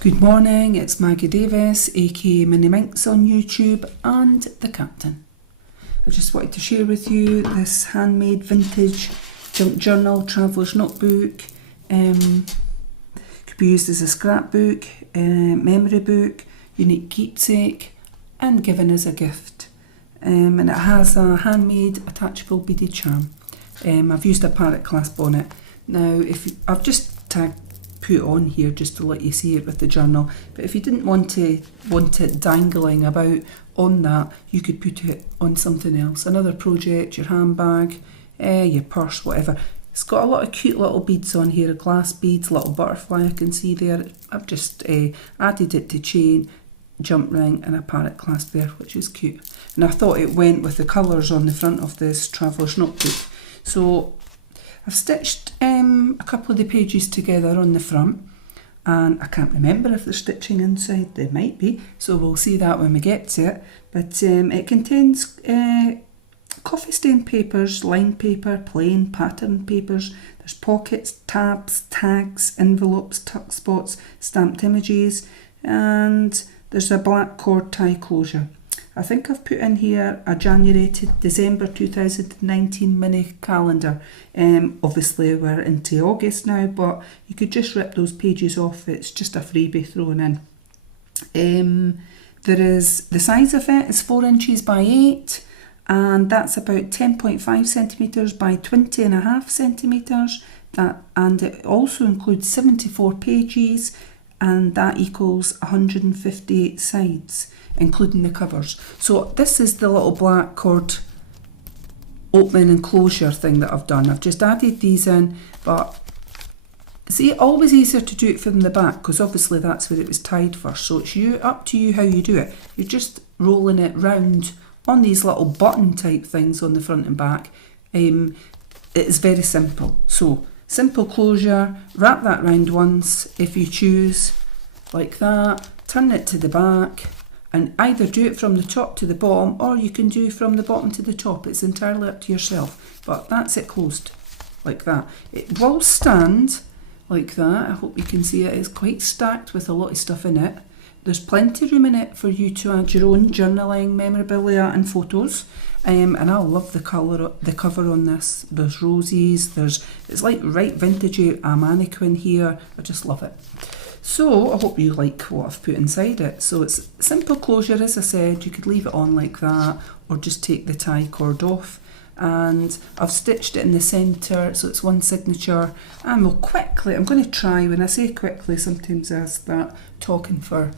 Good morning, it's Maggie Davis, aka Mini Minx on YouTube, and the Captain. I just wanted to share with you this handmade vintage junk journal, Travellers Notebook. Could be used as a scrapbook, memory book, unique keepsake, and given as a gift. And it has a handmade attachable beaded charm. I've used a parrot clasp on it. Now, I've just put it on here just to let you see it with the journal, but if you didn't want it dangling about on that, you could put it on something else, another project, your handbag, your purse, whatever. It's got a lot of cute little beads on here, glass beads, little butterfly I can see there. I've just added it to chain, jump ring and a parrot clasp there, which is cute, and I thought it went with the colours on the front of this Travellers Notebook. So I've stitched a couple of the pages together on the front, and I can't remember if they're stitching inside. They might be, so we'll see that when we get to it. But it contains coffee stain papers, lined paper, plain pattern papers. There's pockets, tabs, tags, envelopes, tuck spots, stamped images, and there's a black cord tie closure. I think I've put in here a January to December 2019 mini calendar. Obviously we're into August now, but you could just rip those pages off. It's just a freebie thrown in. There is, the size of it is 4 inches by 8, and that's about 10.5 centimetres by 20.5 centimetres. And it also includes 74 pages, and that equals 150 sides, including the covers. So this is the little black cord opening and closure thing that I've done. I've just added these in, but see, always easier to do it from the back, because obviously that's where it was tied first. So it's up to you how you do it. You're just rolling it round on these little button type things on the front and back. It is very simple. So simple closure, wrap that round once if you choose, like that, turn it to the back, and either do it from the top to the bottom, or you can do from the bottom to the top. It's entirely up to yourself, but that's it closed, like that. It will stand like that. I hope you can see it. It's quite stacked with a lot of stuff in it. There's plenty of room in it for you to add your own journaling, memorabilia and photos. And I love the cover on this. There's roses, it's like right vintagey, a mannequin here. I just love it. So I hope you like what I've put inside it. So it's simple closure, as I said. You could leave it on like that, or just take the tie cord off. And I've stitched it in the centre, so it's one signature. And we'll quickly, I'm going to try, when I say quickly, sometimes I start talking for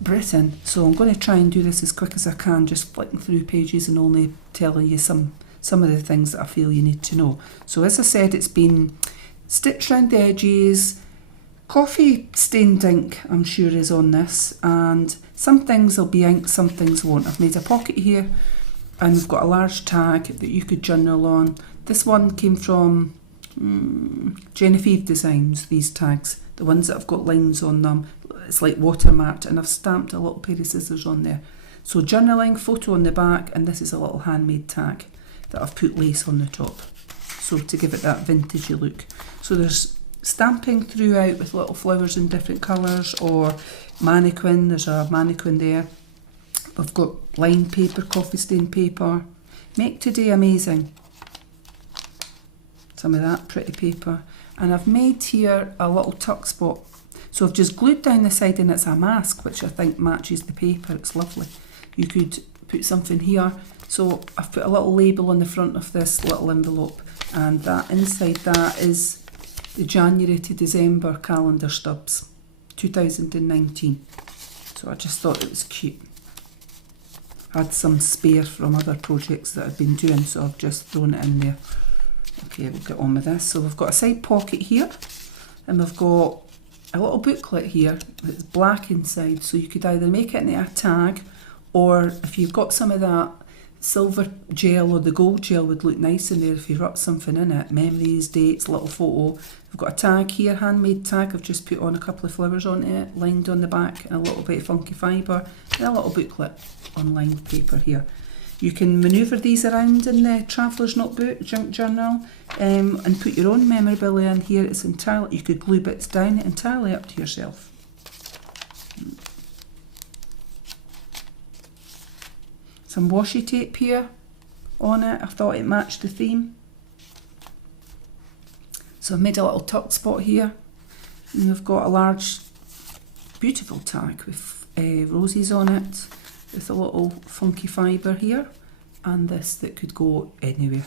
Britain. So I'm going to try and do this as quick as I can, just flicking through pages and only telling you some of the things that I feel you need to know. So as I said, it's been stitched around the edges. Coffee stained ink, I'm sure, is on this, and some things will be ink, some things won't. I've made a pocket here, and we've got a large tag that you could journal on. This one came from Genevieve Designs, these tags, the ones that have got lines on them. It's like watermarked, and I've stamped a little pair of scissors on there. So journaling, photo on the back, and this is a little handmade tag that I've put lace on the top, so to give it that vintagey look. So there's stamping throughout with little flowers in different colours, or mannequin, there's a mannequin there. We've got lined paper, coffee stained paper. Make today amazing. Some of that pretty paper. And I've made here a little tuck spot. So I've just glued down the side, and it's a mask, which I think matches the paper. It's lovely. You could put something here. So I've put a little label on the front of this little envelope, and that inside that is the January to December calendar stubs, 2019. So I just thought it was cute. I had some spare from other projects that I've been doing, so I've just thrown it in there. Okay, we'll get on with this. So we've got a side pocket here, and we've got a little booklet here that's black inside, so you could either make it into a tag, or if you've got some of that silver gel, or the gold gel would look nice in there if you wrap something in it, memories, dates, little photo. I've got a tag here, handmade tag. I've just put on a couple of flowers on it, lined on the back, and a little bit of funky fibre, and a little booklet on lined paper here. You can manoeuvre these around in the Travellers Notebook, junk journal, and put your own memorabilia in here. It's entirely, you could glue bits down, entirely up to yourself. some washi tape here on it. I thought it matched the theme. So I've made a little tuck spot here, and we've got a large, beautiful tag with roses on it, with a little funky fibre here, and this that could go anywhere,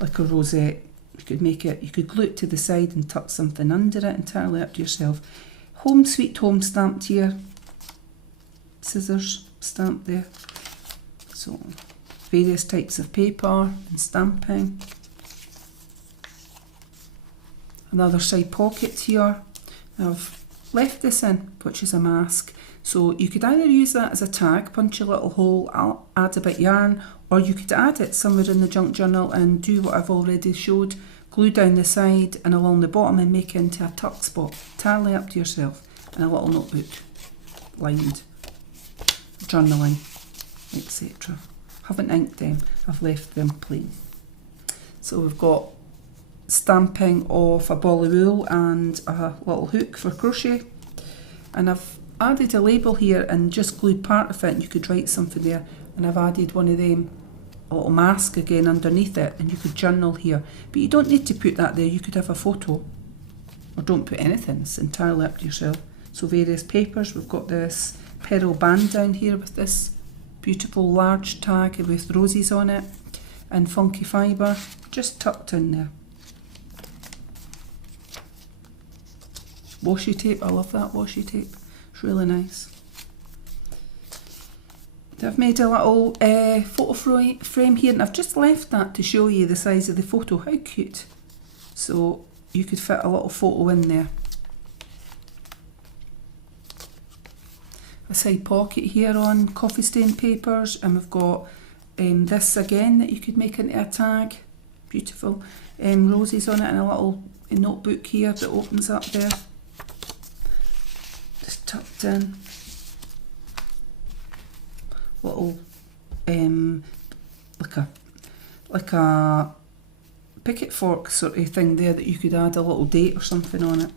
like a rosette. You could make it, you could glue it to the side and tuck something under it, entirely up to yourself. Home Sweet Home stamped here, scissors stamped there. So various types of paper and stamping. Another side pocket here. Now I've left this in, which is a mask. So you could either use that as a tag, punch a little hole, I'll add a bit yarn, or you could add it somewhere in the junk journal and do what I've already showed, glue down the side and along the bottom and make it into a tuck spot. Entirely up to yourself. And a little notebook lined, journaling, etc. Haven't inked them, I've left them plain. So we've got stamping of a ball of wool and a little hook for crochet, and I've added a label here and just glued part of it, and you could write something there, and I've added one of them, a little mask again underneath it, and you could journal here, but you don't need to put that there. You could have a photo, or don't put anything, it's entirely up to yourself. So various papers, we've got this pearl band down here with this beautiful large tag with roses on it, and funky fibre just tucked in there. Washi tape, I love that washi tape, it's really nice. I've made a little photo frame here, and I've just left that to show you the size of the photo. How cute. So you could fit a little photo in there. A side pocket here on coffee stain papers, and we've got this again that you could make into a tag. Beautiful. Roses on it, and a little notebook here that opens up there. Just tucked in. Little like a picket fork sort of thing there that you could add a little date or something on it.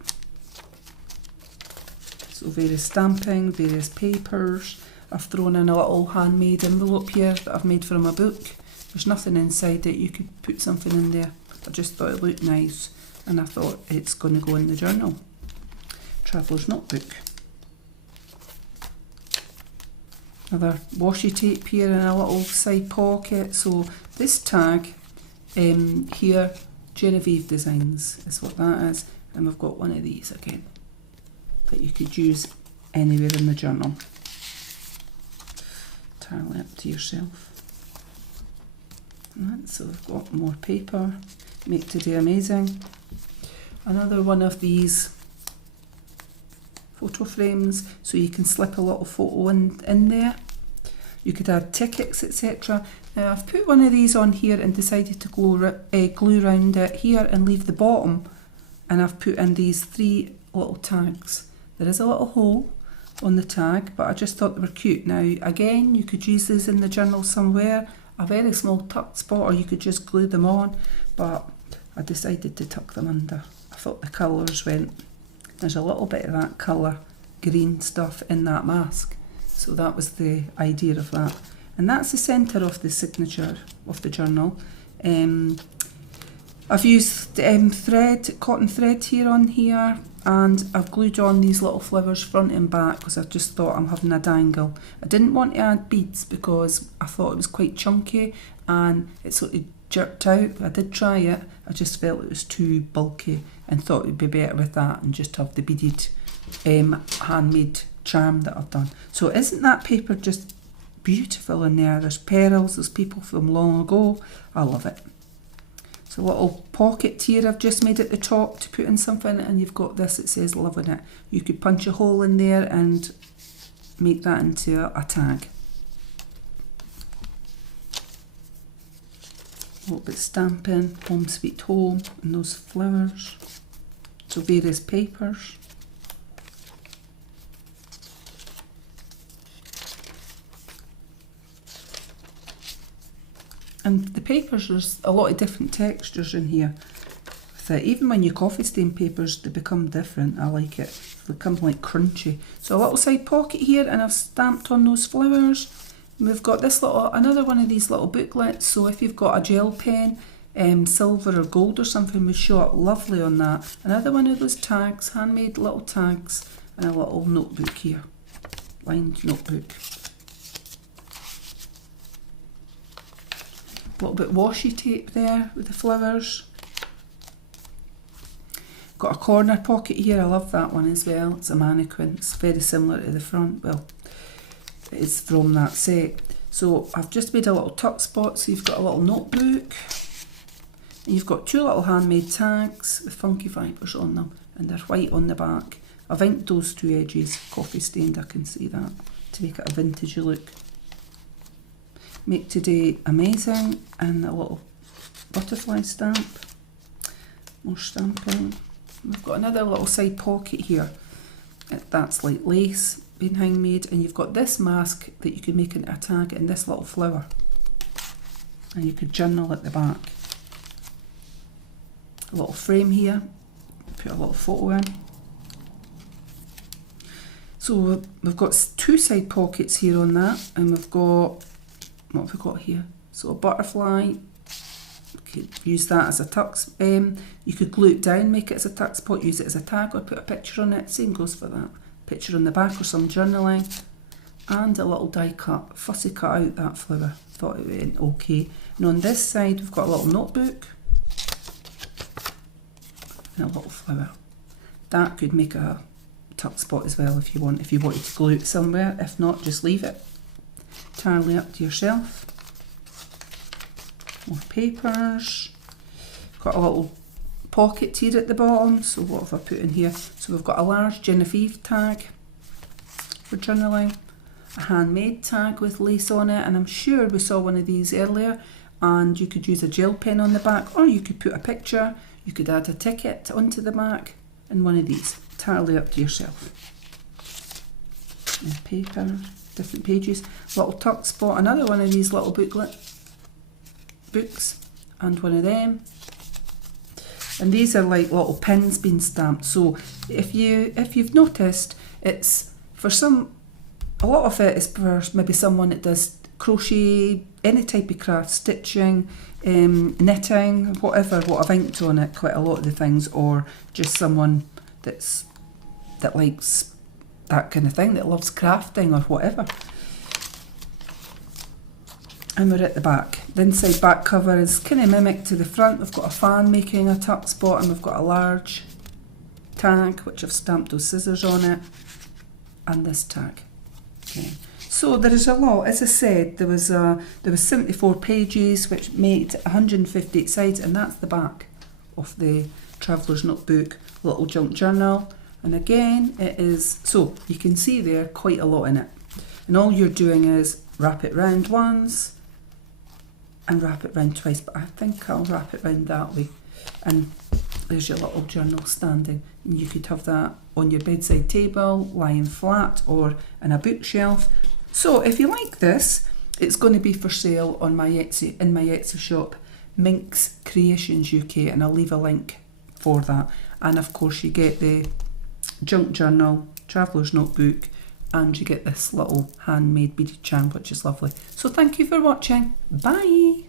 So various stamping, various papers. I've thrown in a little handmade envelope here that I've made from a book. There's nothing inside it, you could put something in there. I just thought it looked nice, and I thought it's going to go in the journal. Travellers Notebook. Another washi tape here in a little side pocket. So this tag here, Genevieve Designs is what that is, and we've got one of these again that you could use anywhere in the journal. Entirely up to yourself. Right, so we've got more paper. Make Today Amazing. Another one of these photo frames, so you can slip a little photo in there. You could add tickets, etc. Now I've put one of these on here and decided to glue around it here and leave the bottom, and I've put in these 3 little tags. There is a little hole on the tag, but I just thought they were cute. Now again, you could use these in the journal somewhere, a very small tucked spot, or you could just glue them on, but I decided to tuck them under. I thought the colours went, there's a little bit of that colour green stuff in that mask, so that was the idea of that. And that's the centre of the signature of the journal. I've used cotton thread here on here, and I've glued on these little flowers front and back because I just thought I'm having a dangle. I didn't want to add beads because I thought it was quite chunky and it sort of jerked out. I did try it, I just felt it was too bulky and thought it would be better with that and just have the beaded handmade charm that I've done. So isn't that paper just beautiful in there? There's pearls, there's people from long ago. I love it. So a little pocket here I've just made at the top to put in something, and you've got this, it says love in it. You could punch a hole in there and make that into a tag. A little bit stamping, Home Sweet Home, and those flowers. So various papers. And the papers, there's a lot of different textures in here. Even when you coffee stain papers, they become different. I like it. They become like crunchy. So a little side pocket here, and I've stamped on those flowers. We've got this another one of these little booklets, so if you've got a gel pen, silver or gold or something would show up lovely on that. Another one of those tags, handmade little tags, and a little notebook here, lined notebook. A little bit washi tape there with the flowers. Got a corner pocket here, I love that one as well. It's a mannequin, it's very similar to the front, well, it's from that set. So I've just made a little tuck spot, so you've got a little notebook, and you've got two little handmade tags with funky fibres on them, and they're white on the back. I've inked those two edges, coffee stained, I can see that, to make it a vintagey look. Make Today Amazing, and a little butterfly stamp, more stamping. We've got another little side pocket here, that's like lace being handmade, and you've got this mask that you could make into a tag and this little flower, and you could journal at the back. A little frame here, put a little photo in. So we've got two side pockets here on that, and we've got, what have we got here? So a butterfly, you could use that as a tux. You could glue it down, make it as a tuck spot, use it as a tag, or put a picture on it. Same goes for that. Picture on the back or some journaling, and a little die cut, fussy cut out that flower. Thought it went okay. And on this side we've got a little notebook and a little flower. That could make a tuck spot as well if you wanted to glue it somewhere. If not, just leave it. Entirely up to yourself. More papers. Got a little pocket here at the bottom, so what have I put in here? So we've got a large Genevieve tag for journaling, a handmade tag with lace on it, and I'm sure we saw one of these earlier, and you could use a gel pen on the back, or you could put a picture, you could add a ticket onto the back, and one of these, entirely up to yourself. And paper, different pages, little tuck spot, another one of these little books, and one of them. And these are like little pins being stamped. So if you've noticed, it's for a lot of it is for maybe someone that does crochet, any type of craft, stitching, knitting, whatever. What I've inked on it, quite a lot of the things, or just someone that likes that kind of thing, that loves crafting or whatever. And we're at the back. The inside back cover is kind of mimicked to the front. We've got a fan making a tuck spot, and we've got a large tag which I've stamped those scissors on it, and this tag. Okay. So there is a lot. As I said, there was 74 pages, which made 158 sides, and that's the back of the Travellers Notebook, little junk journal. And again, it is, so you can see there quite a lot in it. And all you're doing is wrap it round once and wrap it round twice, but I think I'll wrap it round that way. And there's your little journal standing, and you could have that on your bedside table, lying flat, or in a bookshelf. So if you like this, it's going to be for sale on my Etsy shop, MinxCreationsUK, and I'll leave a link for that. And of course you get the junk journal, Travellers Notebook, and you get this little handmade beaded charm, which is lovely. So thank you for watching. Bye!